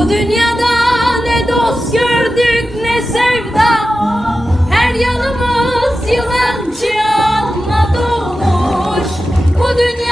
Bu dünyada ne dost gördük ne sevda. Her yanımız yılan cihanla dolmuş. Bu dünya